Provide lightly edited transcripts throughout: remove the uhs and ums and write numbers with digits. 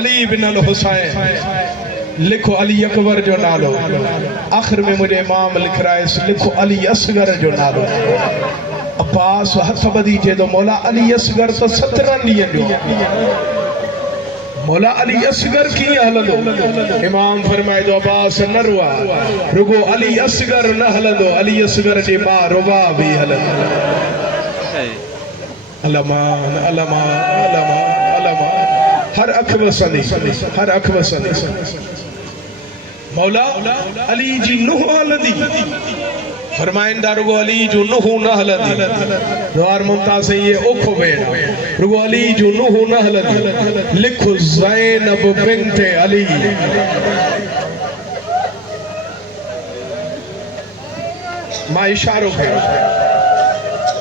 علی بن الحسین، لکھو علی اکبر جو نالو، آخر میں مجھے امام لکھ رہا ہے لکھو علی اصغر جو نالو. عباس ہتھ بدی چے تو مولا علی اصغر تو 17 ڈینہن جو مولا علی اصغر کی ہلندو. امام فرمائے تو عباس نہ روا، رگو علی اصغر نہ ہلندو، علی اصغر جی ماں روا بھی ہلندو. علمان علمان علمان علمان، ہر اکھ وسندی، ہر اکھ وسندی. مولا علی جی نوح ہلندی، فرمائندہ رگو علی جو نوح نہ ہلندی. دوار ممتاز یہ اوکھو بیڑ، رگو علی جو نوح نہ ہلندی. لکھو زینب بنت علی. ماں اشارو کیا،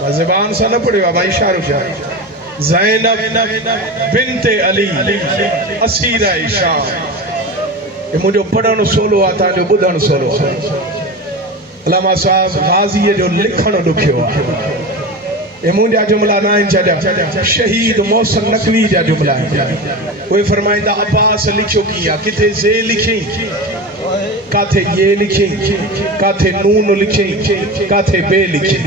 ماں زبان سا نہ پڑے گا، ماں اشارو کیا. زینب بنت علی اسیرہ شام. یہ مجھے پڑھن سولو آتا جو بدھن سولو. علامہ صاحب غازی جو لکھن دکھیو ہے، یہ مجھے جملہ نائن چاہتا شہید محسن نقوی جا جملہ ہے. وہ فرمائندہ عباس لکھو کیا، کتے زے لکھیں، کاتھے یہ لکھیں، کاتھے نون لکھیں، کاتھے بے لکھیں.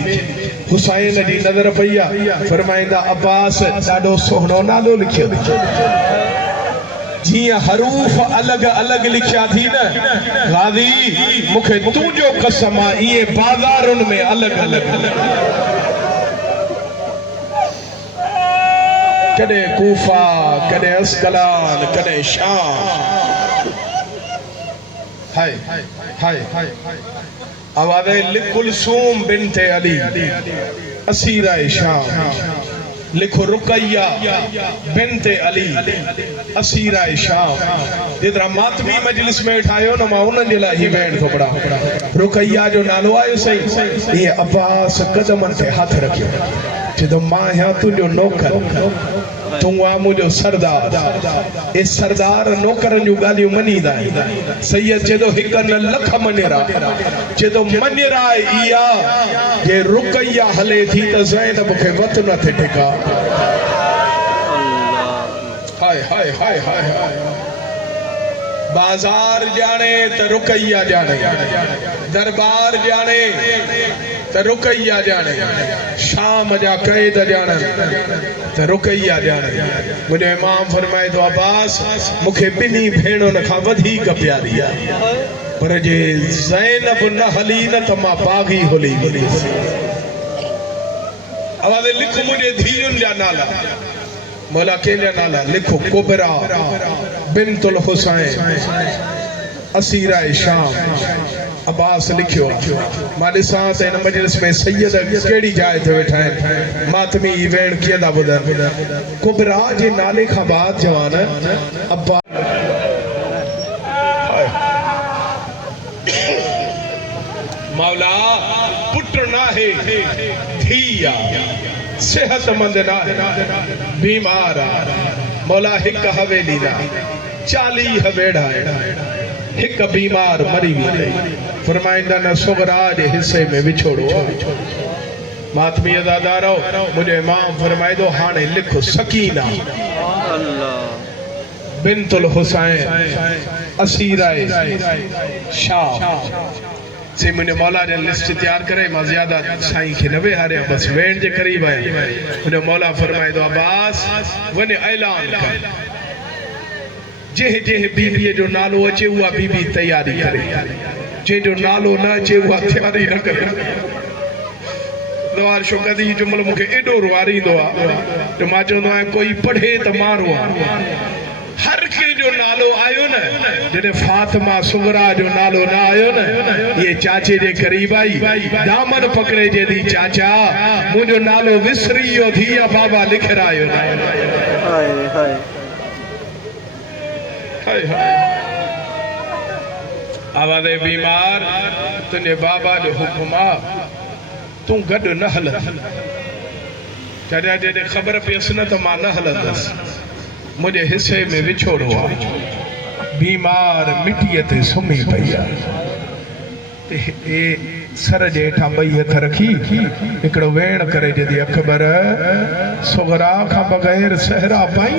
حسین جی نظر پیا، فرمائندہ عباس ڈاڈو سوہنو نالو لکھو. جیاں حروف الگ الگ لکھیا تھی نا غازی، مکھے تو جو قسم آئیے بازارن میں الگ الگ. کدے کوفہ، کدے اسکلان، کدے شام. ہائے ہائے آوازے کلثوم بنت علی اسیرہ شام. لکھو رقیہ بنت علی اسیرہ شام. جدرہ ماتمی مجلس میں اٹھائیو نا ماں انہوں نے ہی بین تو بڑا. رقیہ جو نالو آئے صحیح، یہ عباس قدمن تے ہاتھ رکھو. جدو ماں ہے تو جو نوکر، تو آمو جو سردار. اس سردار نوکر جو گالیو منی دائی. سید جدو ہکن لکھ منی را، جدو منی را ایا یہ رقیہ ہلے تھی تا زینب کے وطن تھے ٹھکا. ہائے ہائے ہائے ہائے. بازار جانے تا رقیہ جانے، دربار جانے تا رقیہ جانے، شام جا قید جانے تا رقیہ جانے. مجھے امام فرمائے تو عباس مکھے بنی بھیڑوں نکھا ودھی کا پیاری ہے، پر جے زینب نہ ہلی نہ تما باغی ہولی گلی. آوازے لکھو مجھے دھیون جا نالا، مولا کے جا نالا لکھو کبرا بنت الحسین اسیرہ شام. عباس لکھو مالی ساتھ ہے مجلس میں سید کیڑی جائے تھے بیٹھائیں ماتمی ایوین کیا دا بدن. کبرا جے نالے کا بات جوان ہے. عباس مولا پٹر نہ ہے دھیا، صحت مند نہ ہے بیمار. مولا ہک حویلی دا 40 حویڑا ہے، ہک بیمار مری بھی. فرمائندہ نہ سغراج حصے میں بچھوڑو. ماتمی ادادارو مجھے امام فرمائے دو ہانے لکھو سکینہ بنت الحسین اسیرہ شام. سے مجھے مولا نے لسٹ تیار کرے، ماں زیادہ سائیں کے نوے ہارے بس وین جے قریب آئے. مجھے مولا فرمائے دو عباس ونے اعلان کر، جہ بی بی جو نالو اچے ہوا بی بی تیاری کرے، جہ جو نالو نہ اچے ہوا تیاری نہ کرے. دوار شکر دی جملہ مکہ ایڈو رواری دعا تو ماں چاہتا ہے کوئی پڑھے تو مارو. ہر کے جو نالو آئیو نا، جنہیں فاطمہ سغرا جو نالو نہ آئیو نا، یہ چاچے جے قریب آئی دامن پکڑے جے دی چاچا مجھو نالو وسریو دھیا بابا لکھ رہا آئیو نا. آواز بیمار تنہیں بابا جو حکمہ تم گڑ نہ ہلد. چاہتا جے خبر پیسنا تو ماں نہ ہلد دس. مجھے حصے میں بچھوڑو بیمار مٹیت سمی پیا. سر جیٹھا بھئی ترکی اکڑو وین کرے جدی اکبر سغرا کا بغیر سہرا پائیں.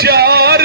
4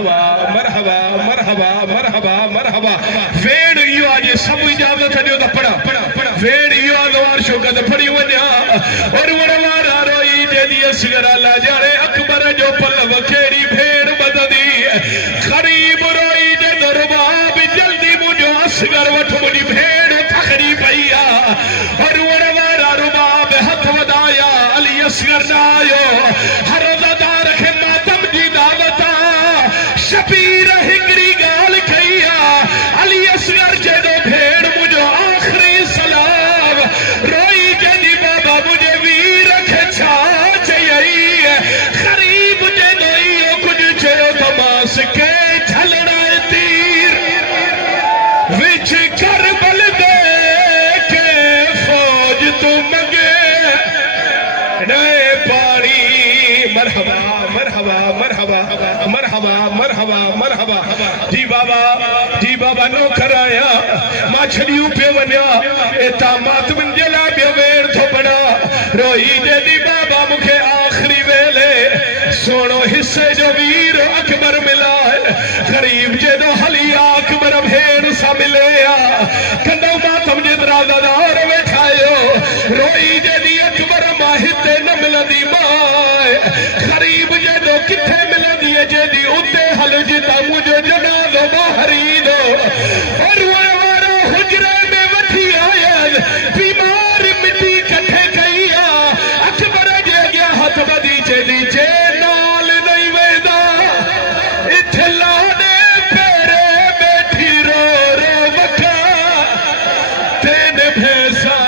مرحبا مرحبا مرحبا مرحبا مرحبا ویڑ یو آج سب اجازت ہے جو پڑا ویڑ یو آدوار شوکت پڑی ونیا اور ورمارا روئی دے دی اسگر اللہ جانے اکبر جو پلو کیڑی بھیڑ بددی قریب روئی دے درباب جلدی مجھو اسگر وٹھ مجھے بھیڑ تخری پئیا اور ورمارا رباب ہتھ ودایا علی اسگر نایو ہر دار خماتم جی دعوتا شبیر ہنگری گال کھئیا علی اسگر جدو بھیڑ مجھو آخری سلام روئی جدی بابا مجھے ویر کھچا چاہیے خریب جدو ایو کچھ چھو تماس کے جھلنا تیر وچ کربل دے کے فوج تو مگے نئے پانی مرحبا مرحبا مرحبا مرحبا مرحبا مرحبا جی بابا نو کرایا ماچھلیوں پہ ونیا اتامات من جلا بے ویر تھو بڑا روئی دے دی بابا مکھے آخری ویلے سونو حصے جو ویر اکبر ملا ہے غریب جدو حلی اکبر بھیر سا ملیا کندو ماتم جد رازہ دار ویٹھائیو روئی دے دی اکبر ماہتے نہ ملا دی مائے غریب جدو کتھے ملا دی جدی اتے حل جتا مجھو جنا دو باہری دو اور وارا حجرے میں وٹھی آیا بیمار مٹی کٹھے کئیا اکبر جے گیا ہاتھ بدی جدی جے نال نہیں ویدا اتھلانے پیرے بیٹھی رو رو وکا تین بھیسا